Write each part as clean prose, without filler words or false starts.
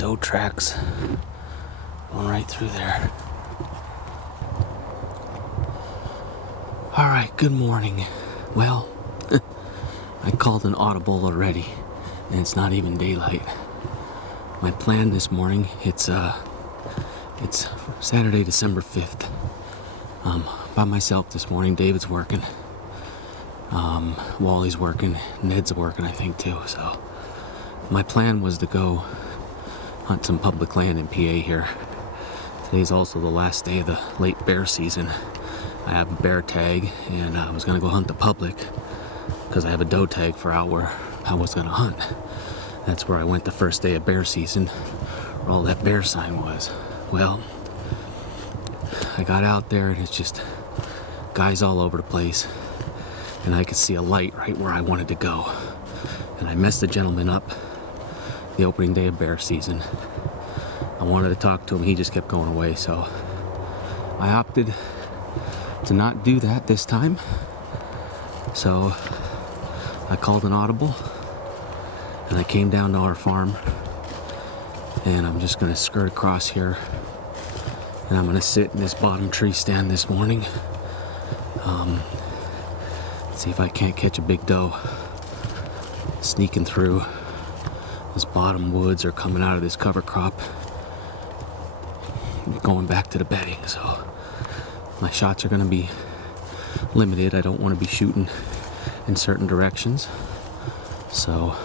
doe tracks going right through there. Alright, good morning. Well, I called an audible already, and it's not even daylight. My plan this morning, it's Saturday, December 5th. By myself this morning. David's working. Wally's working. Ned's working, I think, too. So my plan was to go hunt some public land in PA here. Today's also the last day of the late bear season. I have a bear tag, and I was going to go hunt the public because I have a doe tag for out where I was going to hunt. That's where I went the first day of bear season, where all that bear sign was. Well, I got out there, and it's just guys all over the place, and I could see a light right where I wanted to go. And I messed the gentleman up the opening day of bear season. I wanted to talk to him, he just kept going away, so I opted to not do that this time. So I called an audible, and I came down to our farm, and I'm just gonna skirt across here, and I'm gonna sit in this bottom tree stand this morning. See if I can't catch a big doe sneaking through this bottom woods or coming out of this cover crop, going back to the bedding. So my shots are gonna be limited. I don't want to be shooting in certain directions, so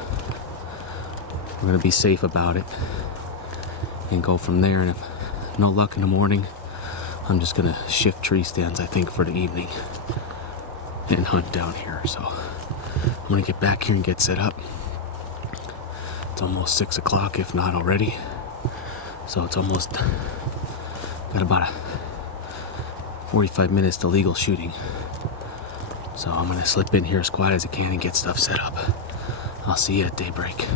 we're gonna be safe about it and go from there. And if no luck in the morning, I'm just gonna shift tree stands, I think, for the evening and hunt down here. So I'm gonna get back here and get set up. It's almost 6 o'clock, if not already, so it's almost got about 45 minutes to legal shooting. So I'm gonna slip in here as quiet as I can and get stuff set up. I'll see you at daybreak.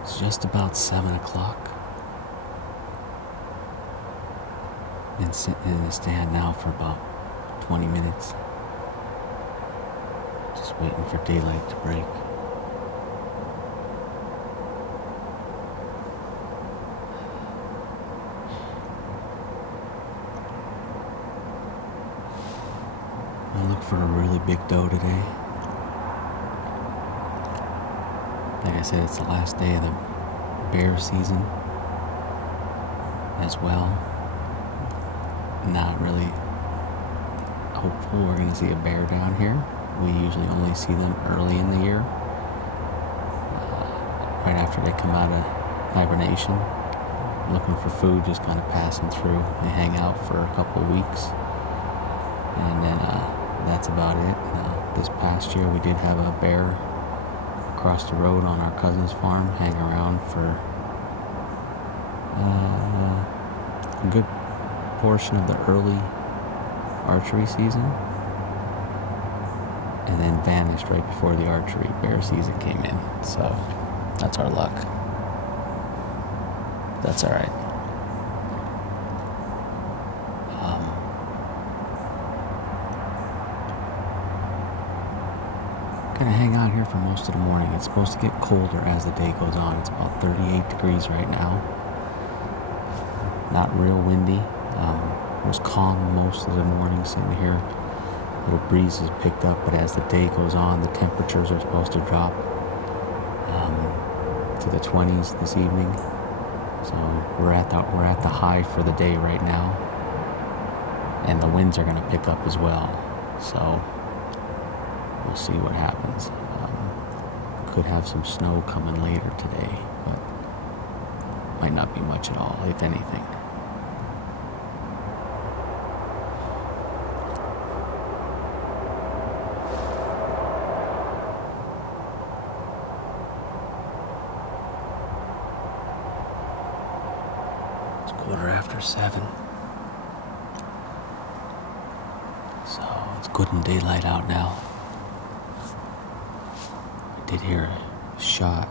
It's just about 7 o'clock. Been sitting in the stand now for about 20 minutes. Just waiting for daylight to break. I look for a really big doe today. Like I said, it's the last day of the bear season as well. Not really hopeful we're going to see a bear down here. We usually only see them early in the year, right after they come out of hibernation, looking for food, just kind of passing through. They hang out for a couple of weeks, and then that's about it. This past year we did have a bear across the road on our cousin's farm hang around for a good portion of the early archery season, and then vanished right before the archery bear season came in. So that's our luck. That's all right. Gonna hang out here for most of the morning. It's supposed to get colder as the day goes on. It's about 38 degrees right now. Not real windy. It was calm most of the morning sitting here. Little breezes picked up, but as the day goes on, the temperatures are supposed to drop to the 20s this evening. So we're at the high for the day right now, and the winds are going to pick up as well. So we'll see what happens. Could have some snow coming later today, but might not be much at all, if anything. It's 7:15. So it's good and daylight out now. I did hear a shot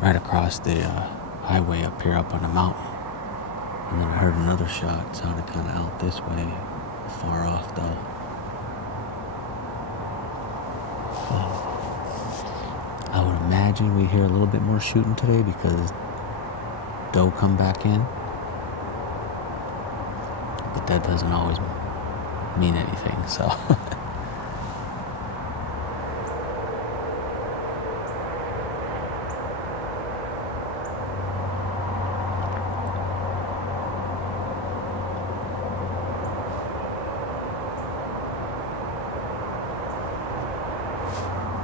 right across the highway up here, up on the mountain. And then I heard another shot. It sounded kind of out this way, far off though. I would imagine we hear a little bit more shooting today because doe come back in. But that doesn't always mean anything, so.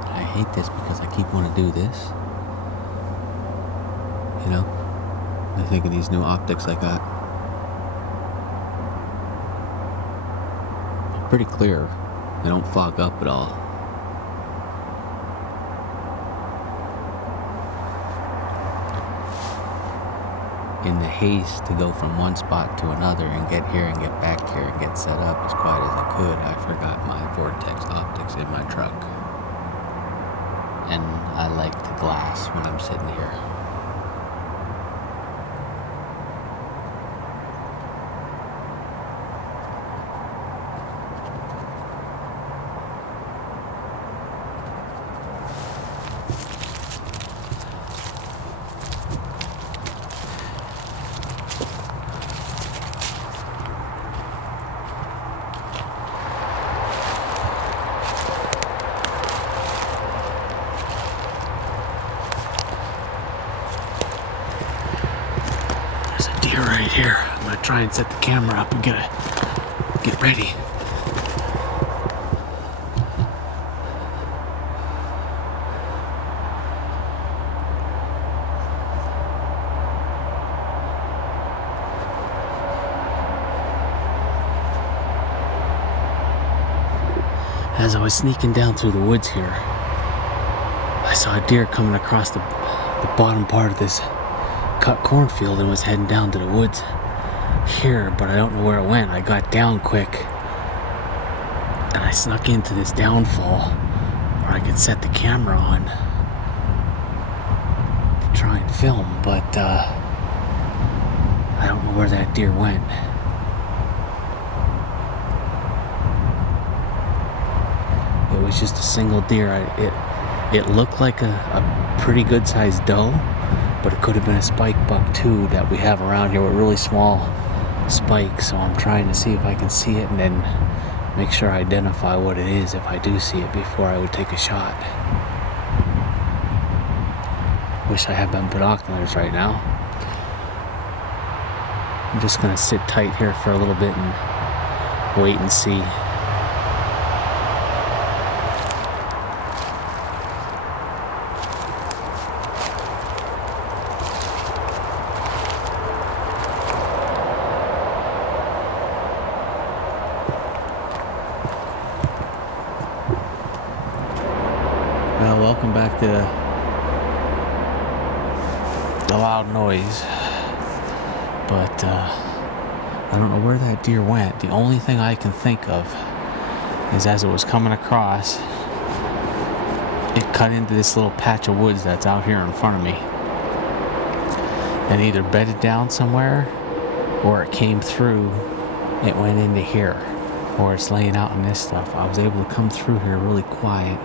I hate this because I keep wanting to do this. You know? I think of these new optics I got. They're pretty clear. They don't fog up at all. In the haste to go from one spot to another and get here and get back here and get set up as quiet as I could, I forgot my Vortex optics in my truck. And I like the glass when I'm sitting here. Right here. I'm gonna try and set the camera up and get ready. As I was sneaking down through the woods here, I saw a deer coming across the bottom part of this cut cornfield and was heading down to the woods here, but I don't know where it went. I got down quick and I snuck into this downfall where I could set the camera on to try and film, but I don't know where that deer went. It was just a single deer. It looked like a pretty good sized doe, but it could have been a spike buck too that we have around here with really small spikes. So I'm trying to see if I can see it and then make sure I identify what it is if I do see it before I would take a shot. Wish I had my binoculars right now. I'm just gonna sit tight here for a little bit and wait and see. Well, welcome back to the loud noise, but I don't know where that deer went. The only thing I can think of is as it was coming across, it cut into this little patch of woods that's out here in front of me and either bedded down somewhere or it came through, it went into here, or it's laying out in this stuff. I was able to come through here really quiet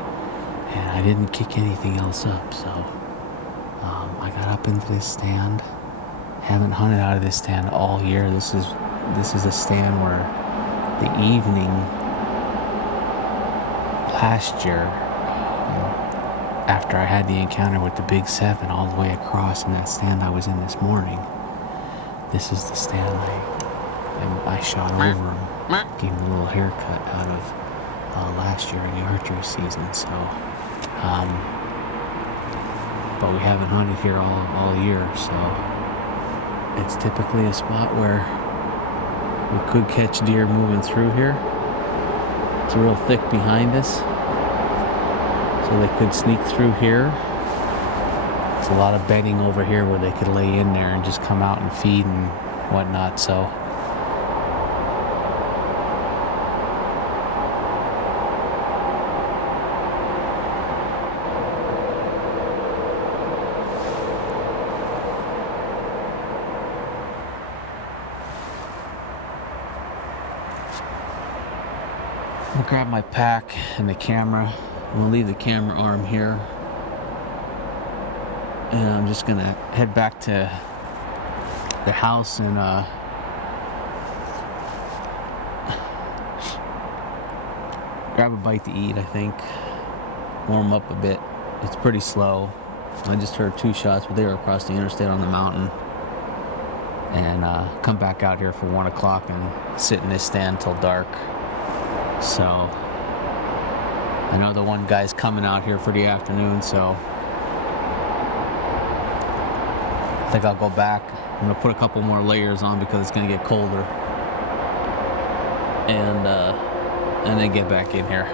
and I didn't kick anything else up, so I got up into this stand. Haven't hunted out of this stand all year. This is a stand where the evening last year, after I had the encounter with the big 7 all the way across in that stand I was in this morning, this is the stand I shot over him, gave him a little haircut out of last year in the archery season. So but we haven't hunted here all year, so it's typically a spot where we could catch deer moving through here. It's real thick behind us, so they could sneak through here. It's a lot of bedding over here where they could lay in there and just come out and feed and whatnot, so I'll grab my pack and the camera. I'm gonna leave the camera arm here. And I'm just gonna head back to the house and grab a bite to eat, I think. Warm up a bit. It's pretty slow. I just heard 2 shots, but they were across the interstate on the mountain. And come back out here for 1 o'clock and sit in this stand till dark. So I know the one guy's coming out here for the afternoon, so I think I'll go back. I'm gonna put a couple more layers on because it's gonna get colder, and then get back in here.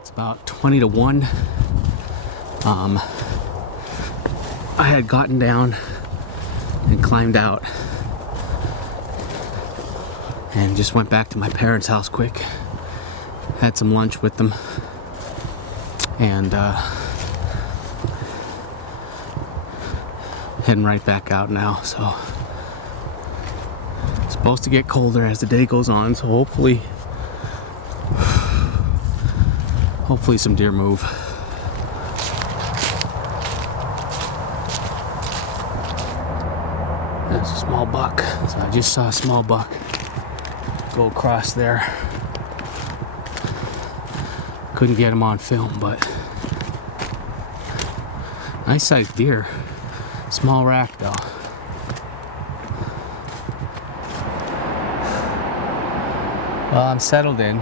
It's about 20 to 1. I had gotten down and climbed out and just went back to my parents' house quick. Had some lunch with them, and heading right back out now. So it's supposed to get colder as the day goes on, so hopefully some deer move. There's a small buck. So I just saw a small buck go across there. Couldn't get him on film, but nice sized deer. Small rack though. Well, I'm settled in,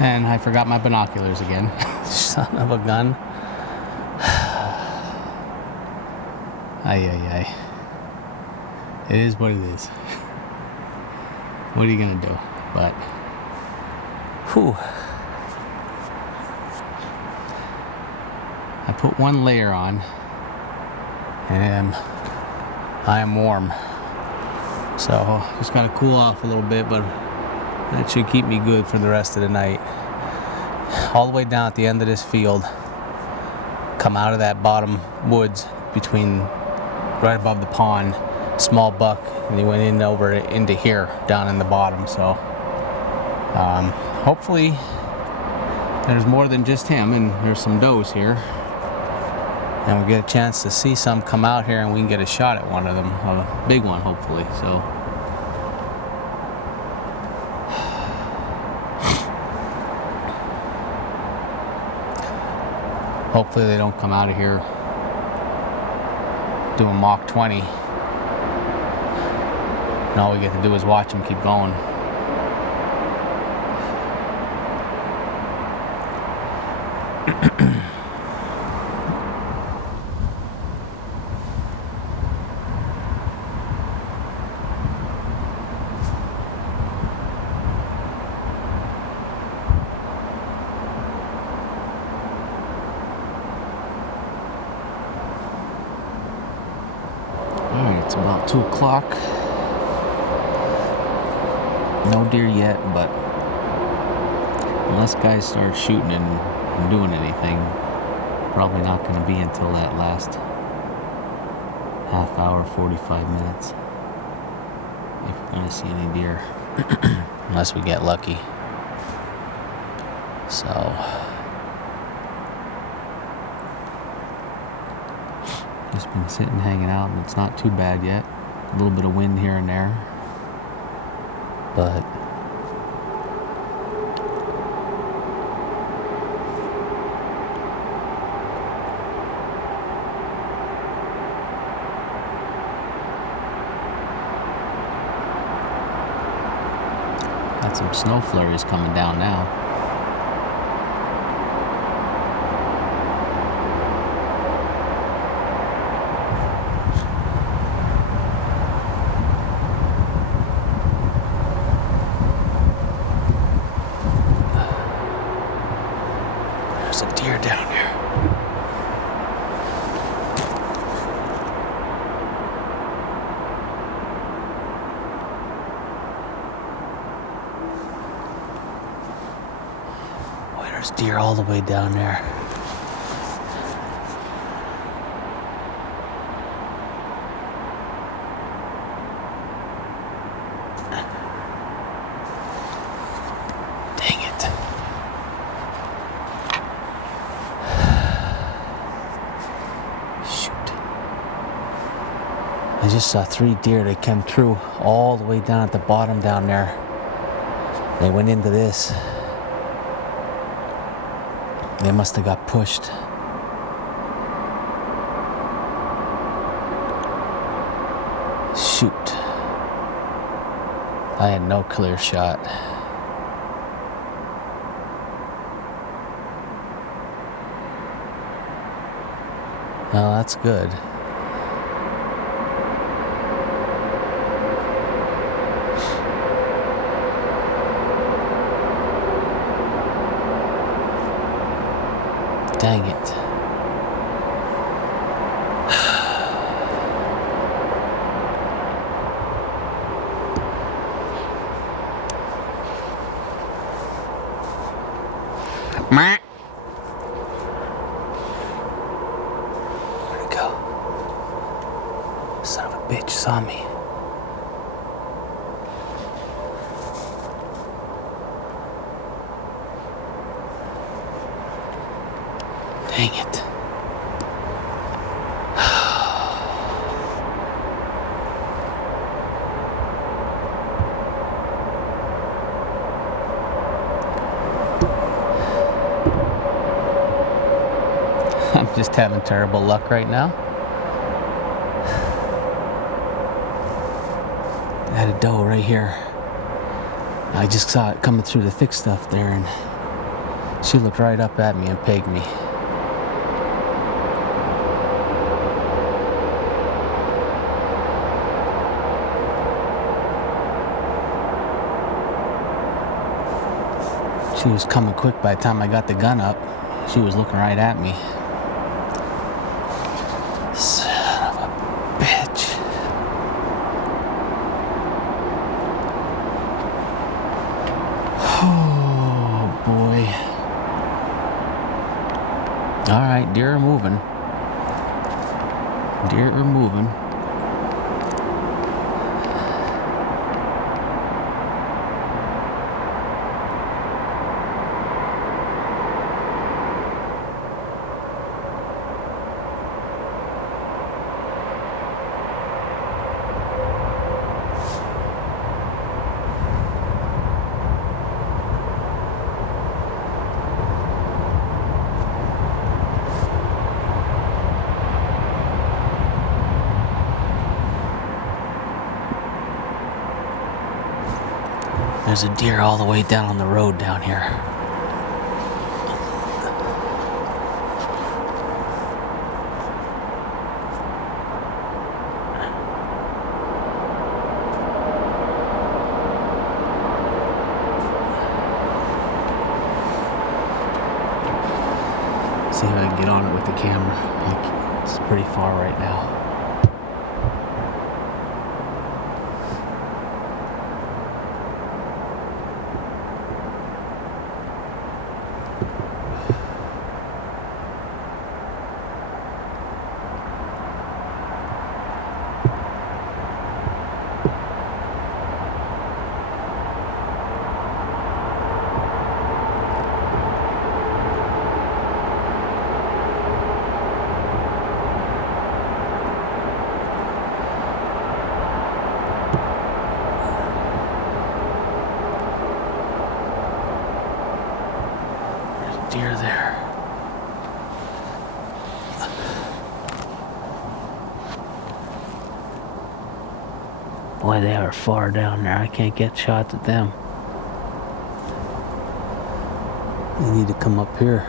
and I forgot my binoculars again. Son of a gun. Ay, ay, ay. It is what it is. What are you gonna do? But, whew. I put 1 layer on, and I am warm. So, just gotta cool off a little bit, but that should keep me good for the rest of the night. All the way down at the end of this field, come out of that bottom woods between right above the pond, small buck, and he went in over into here down in the bottom. So hopefully there's more than just him, and there's some does here, and we get a chance to see some come out here, and we can get a shot at one of them, a big one hopefully. So hopefully they don't come out of here doing Mach 20. And all we get to do is watch them keep going. It's about 2 o'clock. No deer yet, but unless guys start shooting and doing anything, probably not going to be until that last half hour, 45 minutes, if we're going to see any deer. Unless we get lucky. So just been sitting, hanging out, and it's not too bad yet. A little bit of wind here and there, but got some snow flurries coming down now. There's a deer down there. Boy, there's deer all the way down there. I just saw 3 deer. They came through all the way down at the bottom down there. They went into this. They must have got pushed. Shoot. I had no clear shot. Well, that's good. Dang it. Where'd it go? Son of a bitch saw me. Dang it. I'm just having terrible luck right now. I had a doe right here. I just saw it coming through the thick stuff there, and she looked right up at me and pegged me. She was coming quick by the time I got the gun up. She was looking right at me. Son of a bitch. Oh boy. Alright, deer are moving. Deer are moving. There's a deer all the way down on the road down here. See if I can get on it with the camera. It's pretty far right now. Deer there. Boy, they are far down there. I can't get shots at them. They need to come up here.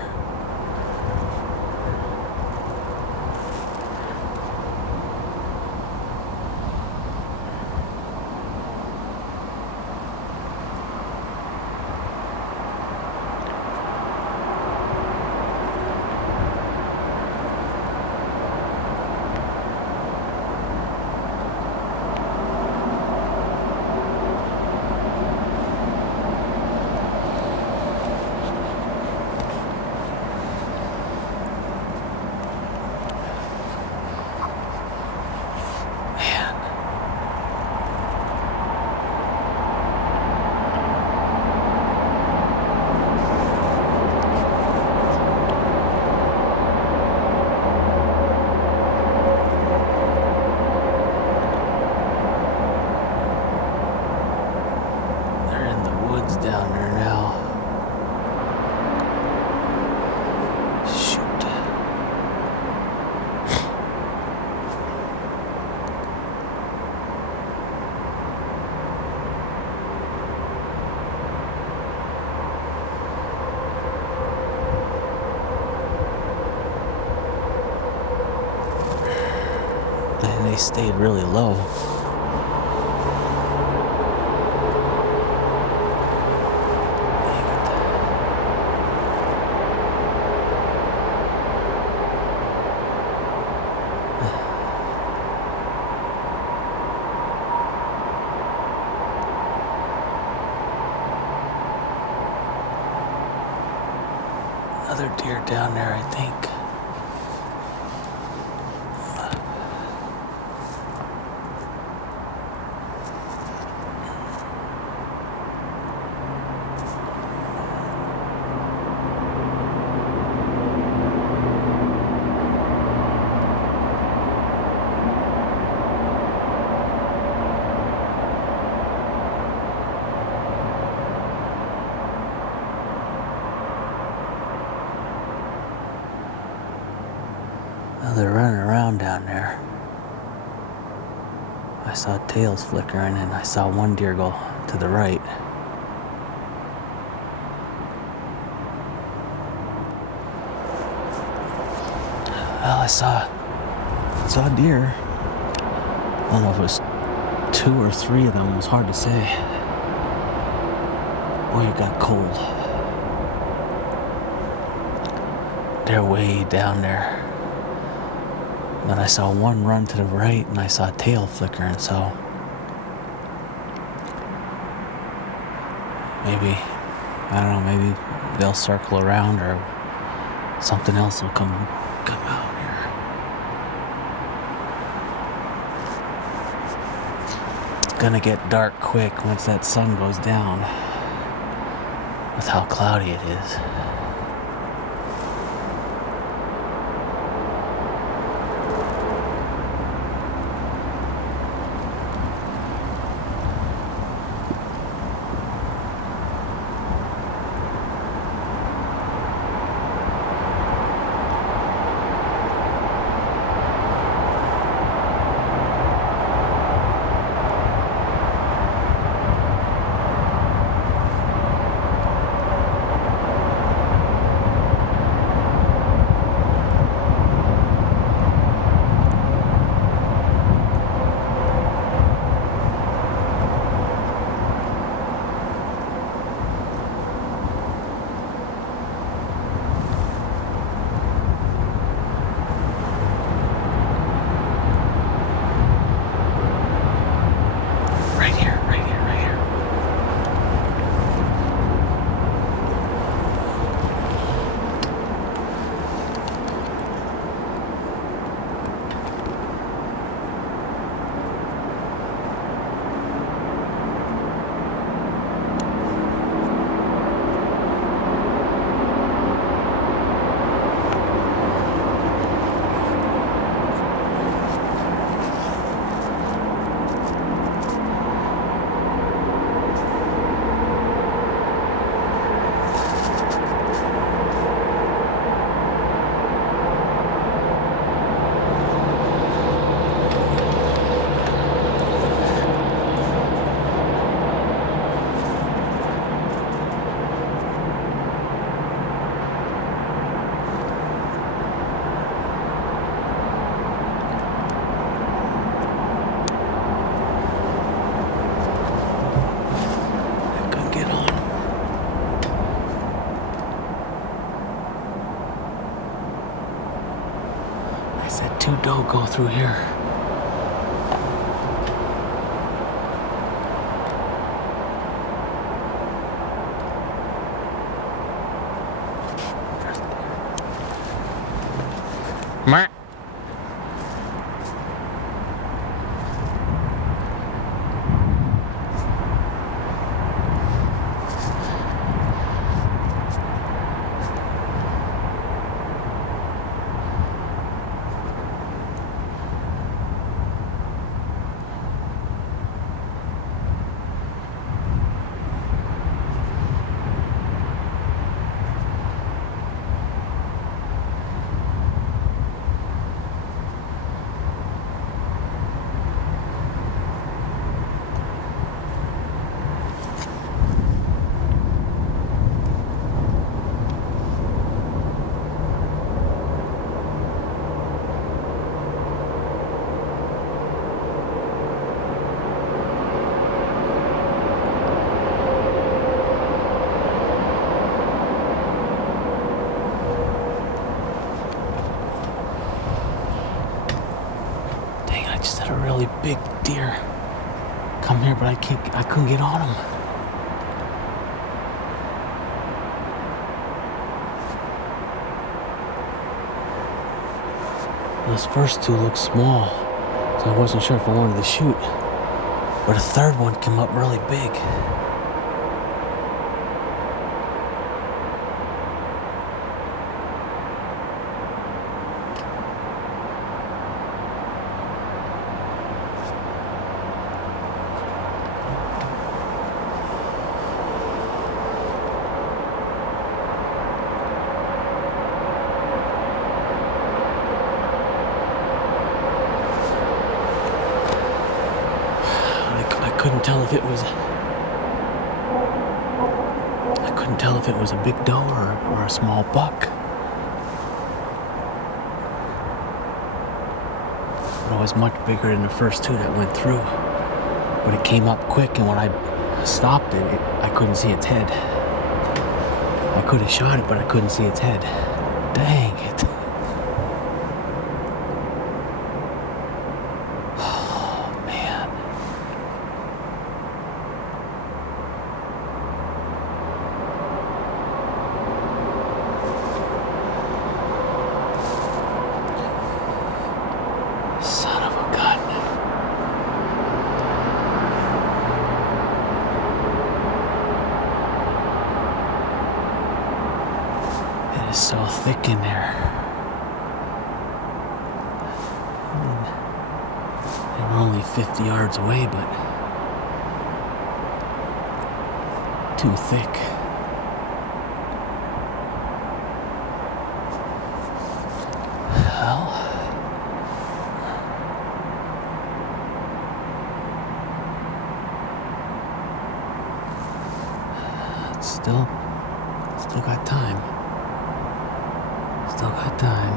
stayed really low. Another deer down there, I think. They're running around down there. I saw tails flickering and I saw one deer go to the right. Well, I saw a deer. I don't know if it was 2 or 3 of them. It was hard to say. Boy, it got cold. They're way down there. Then I saw one run to the right and I saw a tail flickering, so maybe, I don't know, maybe they'll circle around or something else will come out here. It's gonna get dark quick once that sun goes down with how cloudy it is. I said, "Two, don't go through here." Mark. I just had a really big deer come here, but I couldn't get on him. Those first two looked small, so I wasn't sure if I wanted to shoot. But a third one came up really big. I couldn't tell if it was a big doe or a small buck. But it was much bigger than the first two that went through. But it came up quick, and when I stopped it, I couldn't see its head. I could have shot it, but I couldn't see its head. Dang it. Son of a gun. It is so thick in there. I mean, they were only 50 yards away, but too thick. Well, Still got time. Still got time.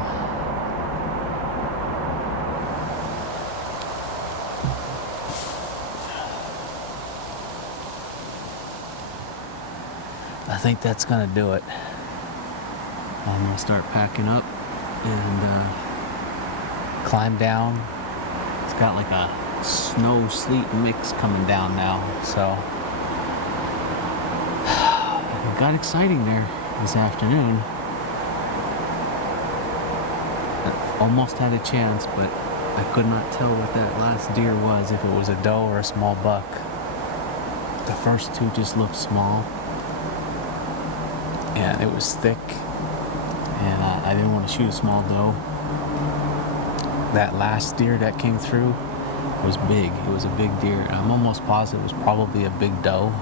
I think that's gonna do it. I'm gonna start packing up and climb down. It's got like a snow-sleet mix coming down now, so it got exciting there this afternoon. I almost had a chance, but I could not tell what that last deer was, if it was a doe or a small buck. The first two just looked small, and it was thick, and I didn't want to shoot a small doe. That last deer that came through was big. It was a big deer. I'm almost positive it was probably a big doe,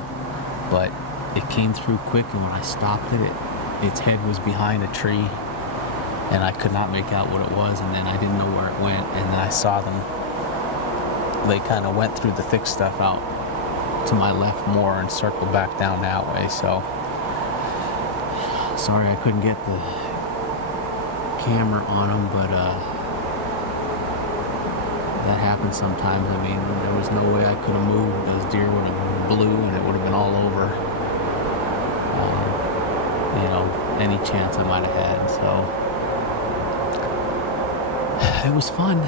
but it came through quick, and when I stopped it, its head was behind a tree, and I could not make out what it was, and then I didn't know where it went, and then I saw them. They kind of went through the thick stuff out to my left more and circled back down that way, so sorry I couldn't get the camera on them, but that happens sometimes. I mean, there was no way I could have moved. Those deer would have blew, and it would have been all over. You know, any chance I might have had. So it was fun,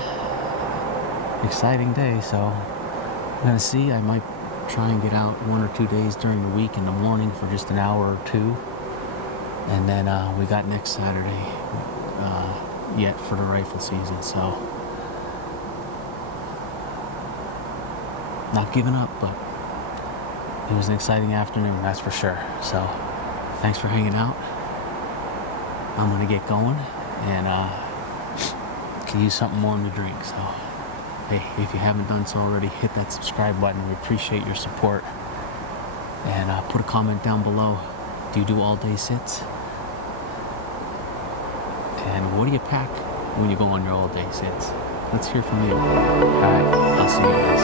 exciting day. So I'm gonna see. I might try and get out 1 or 2 days during the week in the morning for just an hour or two, and then we got next Saturday yet for the rifle season. So not giving up, but it was an exciting afternoon, that's for sure. So thanks for hanging out. I'm gonna get going, and can use something warm to drink. So hey, if you haven't done so already, hit that subscribe button. We appreciate your support, and put a comment down below. Do you do all-day sits? And what do you pack when you go on your all-day sits? Let's hear from you. All right, I'll see you guys.